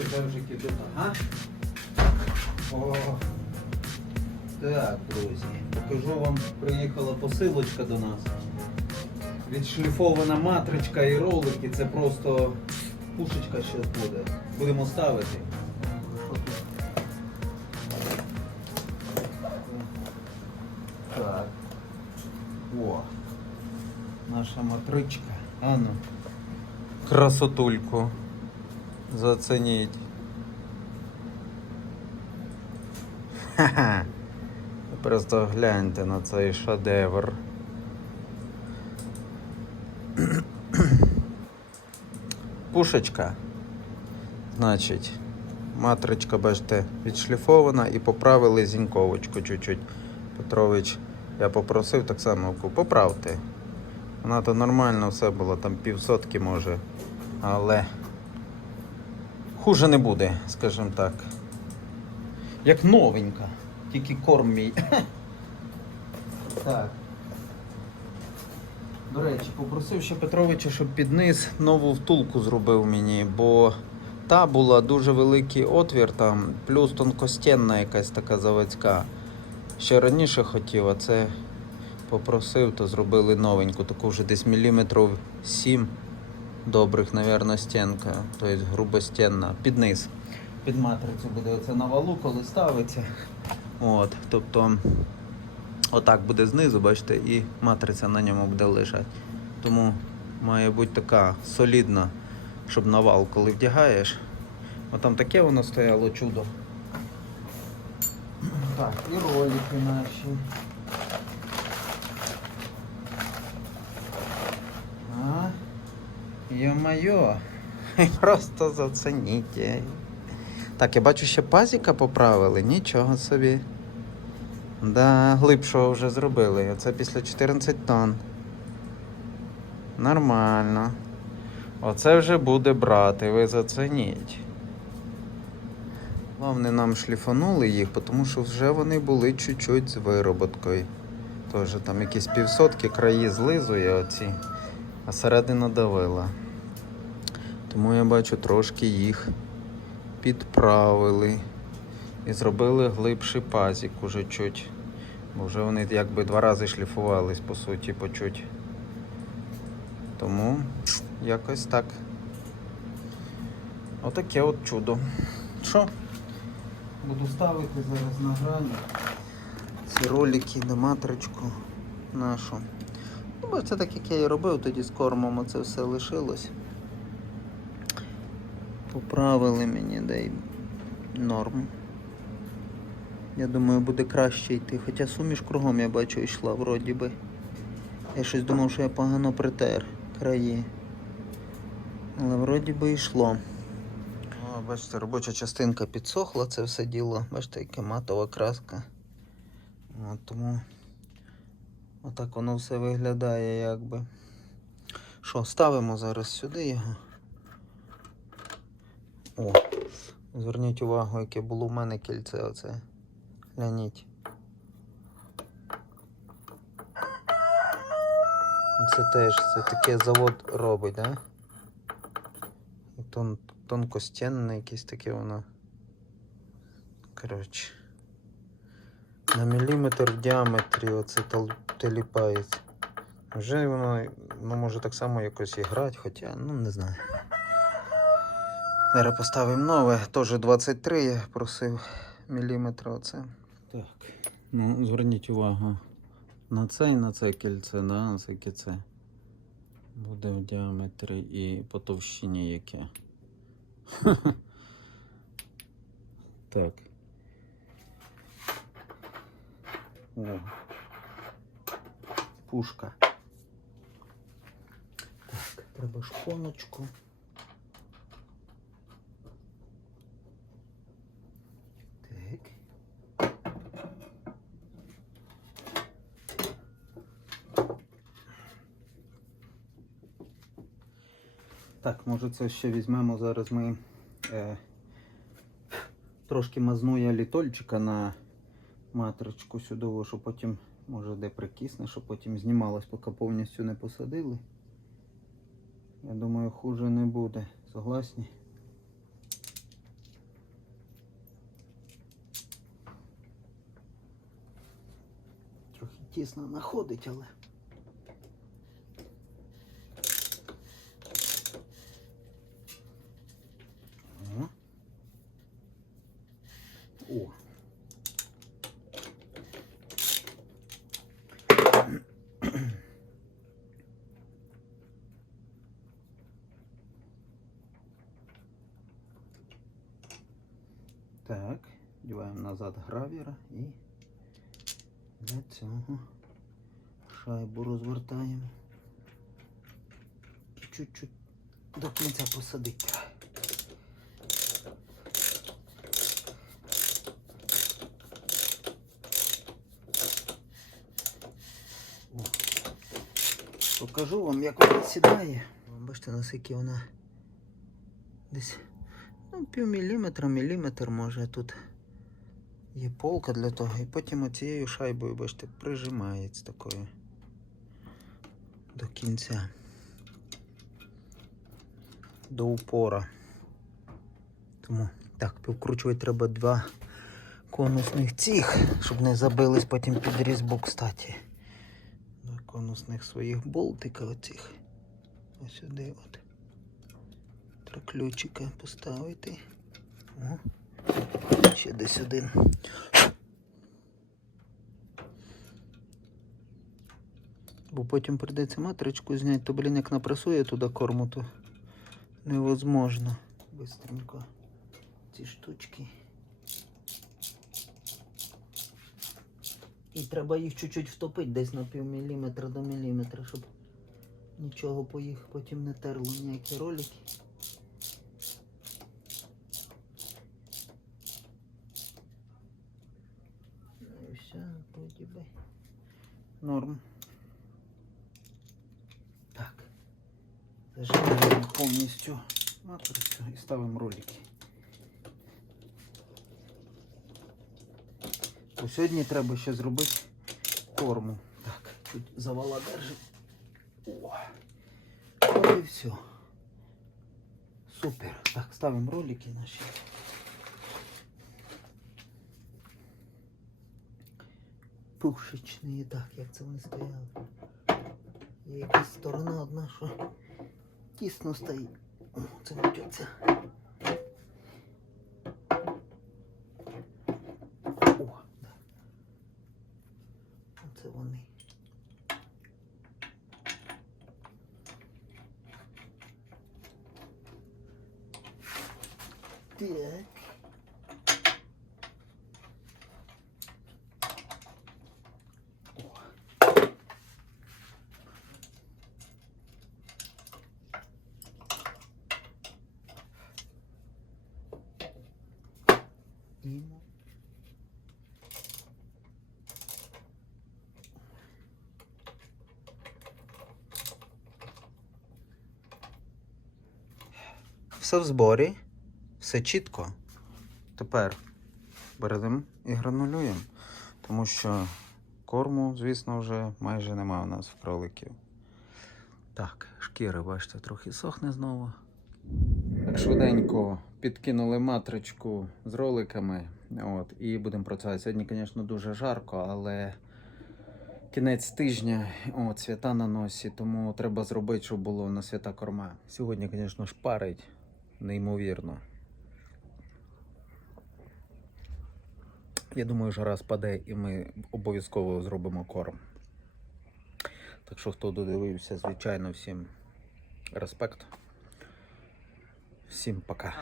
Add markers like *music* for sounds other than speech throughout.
і це вже кипяток. А? О. Так, друзі, покажу вам, приїхала посилочка до нас. Відшліфована матричка і ролики, це просто пушечка зараз буде. Будемо ставити. Так. О. Наша матричка. Ану. Красотульку. Заценіть. Ха-ха. *laughs* Просто гляньте на цей шедевр. *clears throat* Пушечка. Значить, матричка, бачите, відшліфована і поправили зіньковочку чуть-чуть. Петрович, я попросив так само поправте. Вона то нормально все було, там півсотки може. Але хуже не буде, скажімо так. Як новенька, тільки корм мій. *coughs* Так. До речі, попросив ще Петровича, щоб під низ нову втулку зробив мені, бо та була дуже великий отвір там, плюс тонкостенна якась така заводська. Ще раніше хотів, а це попросив, то зробили новеньку, таку вже десь міліметрів 7 добрих, напевно, стінка, тобто грубостінна, під низ. Під матрицю буде оце на валу, коли ставиться. От, тобто, отак буде знизу, бачите, і матриця на ньому буде лежати. Тому має бути така солідна, щоб на вал, коли вдягаєш. Отам таке воно стояло чудо. Так, і ролики наші. А? Ё-моё. *laughs* Просто зацініть. Так, я бачу, ще пазіка поправили, нічого собі. Да, глибшого вже зробили. Оце після 14 тонн. Нормально. Оце вже буде брати, ви зацініть. Головне нам шліфанули їх, тому що вже вони були чуть-чуть з вироботкою. Тож там якісь півсотки краї злизує оці, а середина давила. Тому я бачу трошки їх підправили і зробили глибший пазик уже чуть. Бо вже вони якби два рази шліфувались, по суті, по чуть. Тому якось так. Отаке от чудо. Що? Буду ставити зараз на грані ці ролики на матричку нашу. Бо це так як я і робив, тоді з кормом оце все лишилось. Поправили мені, дай норм. Я думаю, буде краще йти. Хоча суміш кругом я бачу йшла вроді би. Я щось думав, що я погано притер краї. Але вроді би йшло. О, бачите, робоча частинка підсохла, це все діло. Бачите, яка матова краска. От, тому отак воно все виглядає якби. Що, ставимо зараз сюди його. О, зверніть увагу, яке було в мене кільце оце. Гляніть. Це теж це таке завод робить, да? Тон, тонкостінне якесь таке воно. Коротше. На міліметр в діаметрі оце теліпається. Вже воно, ну, може так само якось і грати, хоча, ну не знаю. Зараз поставимо нове, теж 23 я просив міліметра оце. Так, ну зверніть увагу на це і на це кільце, да, на це кільце. Буде в діаметрі і по товщині яке. *laughs* Так. О. Пушка. Так, треба шпоночку. Так. Так, може це ще візьмемо зараз ми е, трошки мазну я літольчика на матричку сюди, щоб потім, Може де прикисне, щоб потім знімалось, поки повністю не посадили. Я думаю, хуже не буде. Согласні? Трохи тісно знаходить, але... О! Назад гравіра і для цього шайбу розвертаємо. І чуть-чуть до кінця посадити. Покажу вам, як вона сідає. Бачите, наскільки вона десь ну, пів міліметр може тут є полка для того. І потім оцією шайбою, бачите, прижимається такою до кінця. До упора. Тому так, повкручувати треба два конусних цих, щоб не забились потім під різьбу, кстати. Два конусних своїх болтика оцих. Ось сюди от. Треба ключика поставити. О. Ще десь один. Бо потім прийдеться матричку зняти, то, блін, як напресує туди корму, то невозможно. Бистренько ці штучки. І треба їх чуть-чуть втопити десь на пів міліметра до міліметра, щоб нічого по їх потім не терло ніякі ролики. Ну і все, вроді. Норм. Так. Зажимаємо повністю матрицю і ставимо ролики. Бо сьогодні треба ще зробити корму. Так, тут завала держить. О. От і все. Супер. Так, ставимо ролики наші. Пушечні, так, як це вони стояли. Є якась сторона одна, що тісно стоїть. О, це мутяться. О, да. Оце вони. Так. Імо. Все в зборі, все чітко. Тепер беремо і гранулюємо, тому що корму, звісно, вже майже немає у нас в кроликів. Так, шкіра, бачите, трохи сохне знову. Так швиденько підкинули матричку з роликами. От, і будемо працювати. Сьогодні, звісно, дуже жарко, але кінець тижня, от, свята на носі, тому треба зробити, щоб було на свята корма. Сьогодні, звісно, шпарить неймовірно. Я думаю, жара спаде і ми обов'язково зробимо корм. Так що, хто додивився, звичайно, всім респект. Всім пока.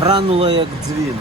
Гранула як дзвін.